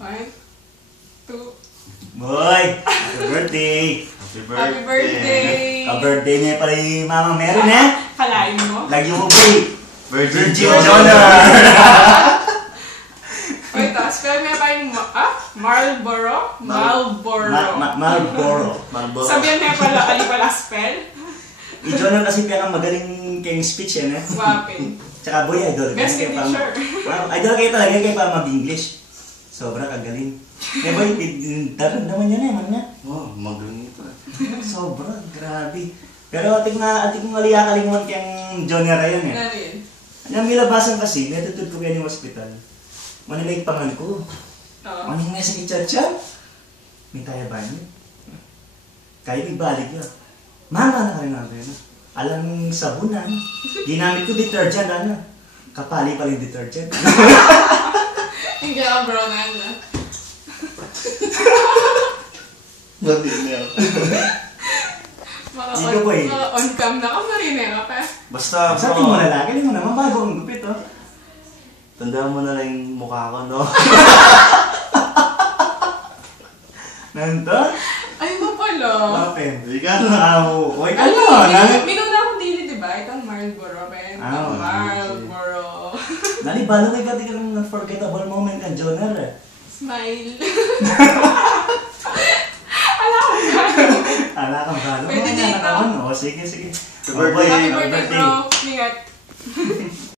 1, 2. Boy! Happy birthday! Happy birthday! Ka-birthday niya pala yung Mama Meron eh! Kalain mo? Lagi mo boy! Virgin Jonah! Wait, spell mo pa yung Marlboro? Marlboro. Sabihan mo pala, ali pala spell? I-Jonah kasi pinang magaling kayong speech eh, ne? Wapin. Tsaka boy, idol. Best teacher. Idol kayo talaga kayo para mag-English. Sobra kagaling. Eh boy, naman yun eh, man niya. Wow, magaling ito eh. Sobra, grabe. Pero ating kong aliyakalingon kayong Jonah Rayon eh. Ano yun? Ang milabasan kasi, natutod ko kayo ng hospital. Manimay pangal ko. Maning may sakit siya. May tayo ba niyo? Kaya ibalik yun. Mama na rin natin. Alam sabunan. Ginamit ko detergent, ano? Kapali pa rin detergent. Hindi ka bro na yan. Mati niya. Mga on-cam na ka marinera pa. Basta Sa ating mo lalaki, mo naman bago ang gupit, oh. Tandaan mo na lang yung mukha ko, no? Nanto? Ay mo pala. Open. Hindi ka na. Wait, Ano? ano? Minuna akong dili, diba? Itong Marlboro. Marlboro. Nalibalo kayo ka ng unforgettable moment kang Jonah, eh. Smile. Ala kang balo. Pwede dito. Oo, sige. Happy birthday. Happy birthday, bro. Ingat.